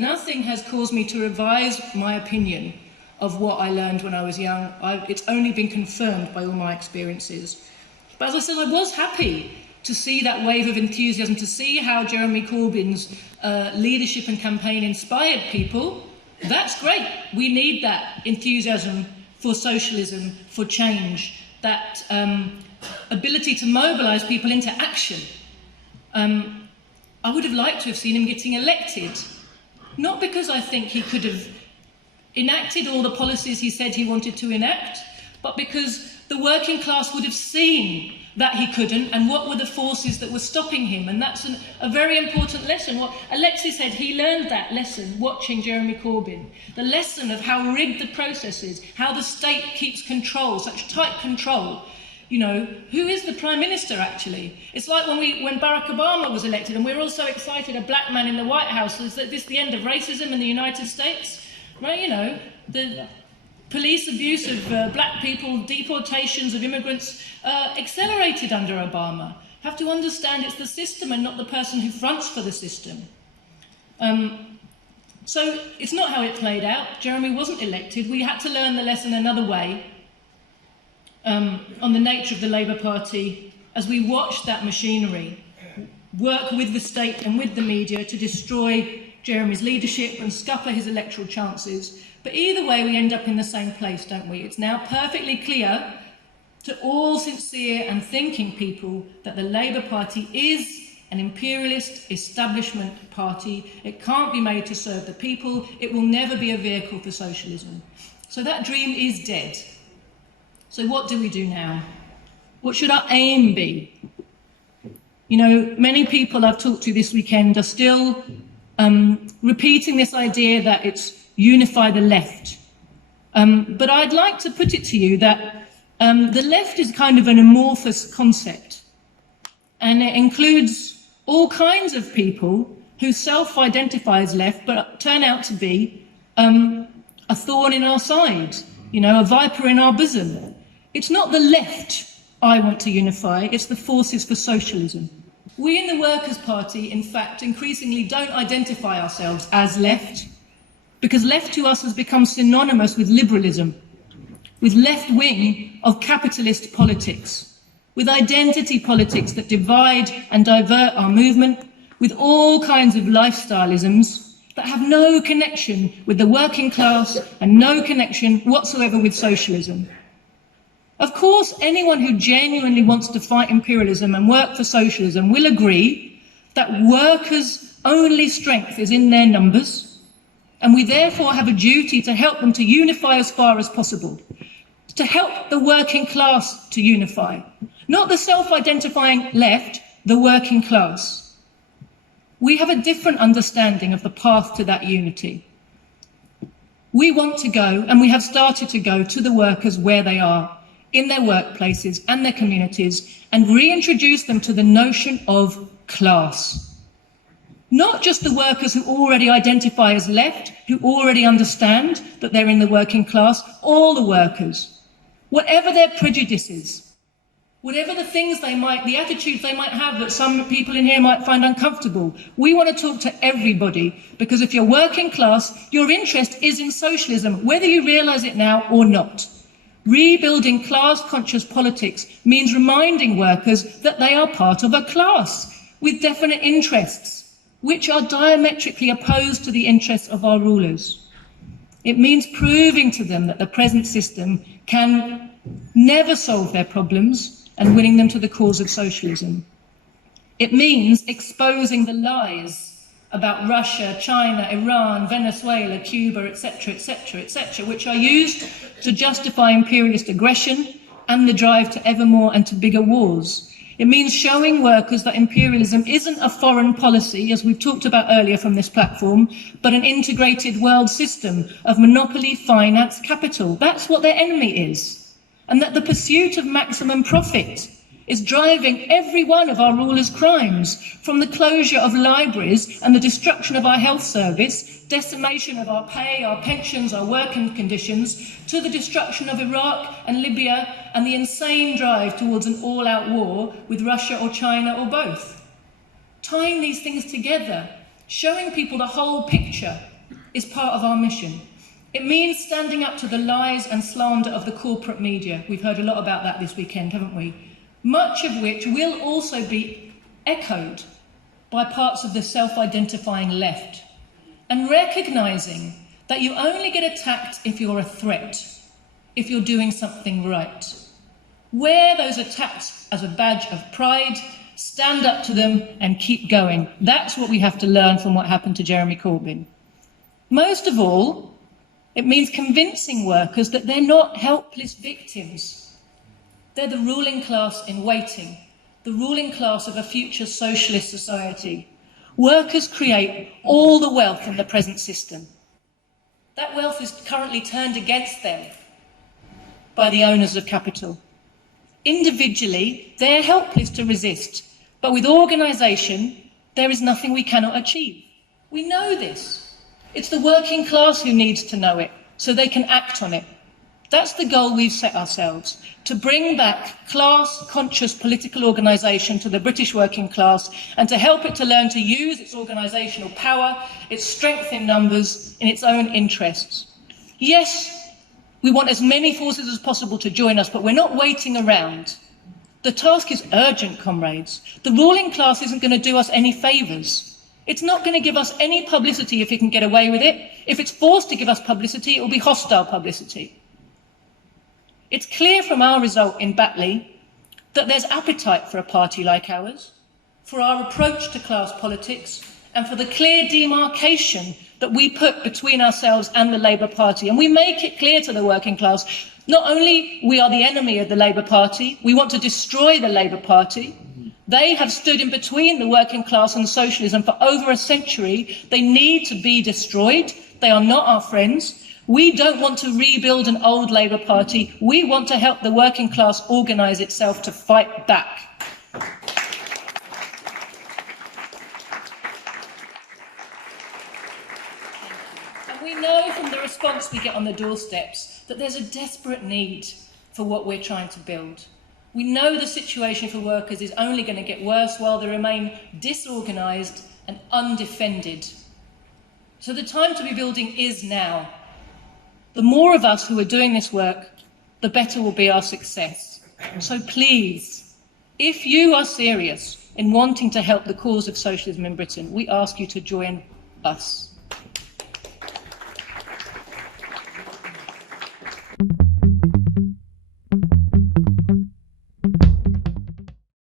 nothing has caused me to revise my opinion of what I learned when I was young. It's only been confirmed by all my experiences. But as I said, I was happy to see that wave of enthusiasm, to see how Jeremy Corbyn's leadership and campaign inspired people. That's great. We need that enthusiasm for socialism, for change, that ability to mobilise people into action. I would have liked to have seen him getting elected, not because I think he could have enacted all the policies he said he wanted to enact, but because the working class would have seen that he couldn't and what were the forces that were stopping him. And that's a very important lesson. What Alexis said, he learned that lesson watching Jeremy Corbyn. The lesson of how rigged the process is, how the state keeps control, such tight control. You know, who is the Prime Minister actually? It's like when Barack Obama was elected and we were all so excited, a black man in the White House, is that this the end of racism in the United States? Right, you know, the police abuse of black people, deportations of immigrants accelerated under Obama. Have to understand it's the system and not the person who fronts for the system. So it's not how it played out. Jeremy wasn't elected. We had to learn the lesson another way on the nature of the Labour Party as we watched that machinery work with the state and with the media to destroy Jeremy's leadership and scupper his electoral chances. But either way, we end up in the same place, don't we? It's now perfectly clear to all sincere and thinking people that the Labour Party is an imperialist establishment party. It can't be made to serve the people. It will never be a vehicle for socialism. So that dream is dead. So what do we do now? What should our aim be? You know, many people I've talked to this weekend are still repeating this idea that it's unify the left. But I'd like to put it to you that the left is kind of an amorphous concept, and it includes all kinds of people who self-identify as left but turn out to be a thorn in our side, you know, a viper in our bosom. It's not the left I want to unify, it's the forces for socialism. We in the Workers' Party, in fact, increasingly don't identify ourselves as left, because left to us has become synonymous with liberalism, with left wing of capitalist politics, with identity politics that divide and divert our movement, with all kinds of lifestyleisms that have no connection with the working class and no connection whatsoever with socialism. Of course, anyone who genuinely wants to fight imperialism and work for socialism will agree that workers' only strength is in their numbers, and we therefore have a duty to help them to unify as far as possible, to help the working class to unify, not the self-identifying left, the working class. We have a different understanding of the path to that unity. We want to go, and we have started to go, to the workers where they are, in their workplaces and their communities, and reintroduce them to the notion of class. Not just the workers who already identify as left, who already understand that they're in the working class, all the workers, whatever their prejudices, whatever the things they might, the attitudes they might have that some people in here might find uncomfortable. We want to talk to everybody, because if you're working class, your interest is in socialism, whether you realise it now or not. Rebuilding class-conscious politics means reminding workers that they are part of a class with definite interests, which are diametrically opposed to the interests of our rulers. It means proving to them that the present system can never solve their problems and winning them to the cause of socialism. It means exposing the lies about Russia, China, Iran, Venezuela, Cuba, etc., etc., etc., which are used to justify imperialist aggression and the drive to ever more and to bigger wars. It means showing workers that imperialism isn't a foreign policy, as we've talked about earlier from this platform, but an integrated world system of monopoly, finance, capital. That's what their enemy is. And that the pursuit of maximum profit is driving every one of our rulers' crimes, from the closure of libraries and the destruction of our health service, decimation of our pay, our pensions, our working conditions, to the destruction of Iraq and Libya and the insane drive towards an all-out war with Russia or China or both. Tying these things together Showing people the whole picture is part of our mission. It means standing up to the lies and slander of the corporate media. We've heard a lot about that this weekend, haven't we? Much of which will also be echoed by parts of the self-identifying left. And recognising that you only get attacked if you're a threat, if you're doing something right. Wear those attacks as a badge of pride, stand up to them and keep going. That's what we have to learn from what happened to Jeremy Corbyn. Most of all, it means convincing workers that they're not helpless victims. They're the ruling class in waiting, the ruling class of a future socialist society. Workers create all the wealth in the present system. That wealth is currently turned against them by the owners of capital. Individually, they're helpless to resist, but with organisation, there is nothing we cannot achieve. We know this. It's the working class who needs to know it, so they can act on it. That's the goal we've set ourselves, to bring back class-conscious political organisation to the British working class and to help it to learn to use its organisational power, its strength in numbers, in its own interests. Yes, we want as many forces as possible to join us, but we're not waiting around. The task is urgent, comrades. The ruling class isn't going to do us any favours. It's not going to give us any publicity if it can get away with it. If it's forced to give us publicity, it will be hostile publicity. It's clear from our result in Batley that there's appetite for a party like ours, for our approach to class politics, and for the clear demarcation that we put between ourselves and the Labour Party. And we make it clear to the working class, not only we are the enemy of the Labour Party, we want to destroy the Labour Party. They have stood in between the working class and socialism for over a century. They need to be destroyed. They are not our friends. We don't want to rebuild an old Labour Party. We want to help the working class organise itself to fight back. And we know from the response we get on the doorsteps that there's a desperate need for what we're trying to build. We know the situation for workers is only going to get worse while they remain disorganised and undefended. So the time to be building is now. The more of us who are doing this work, the better will be our success. So please, if you are serious in wanting to help the cause of socialism in Britain, we ask you to join us.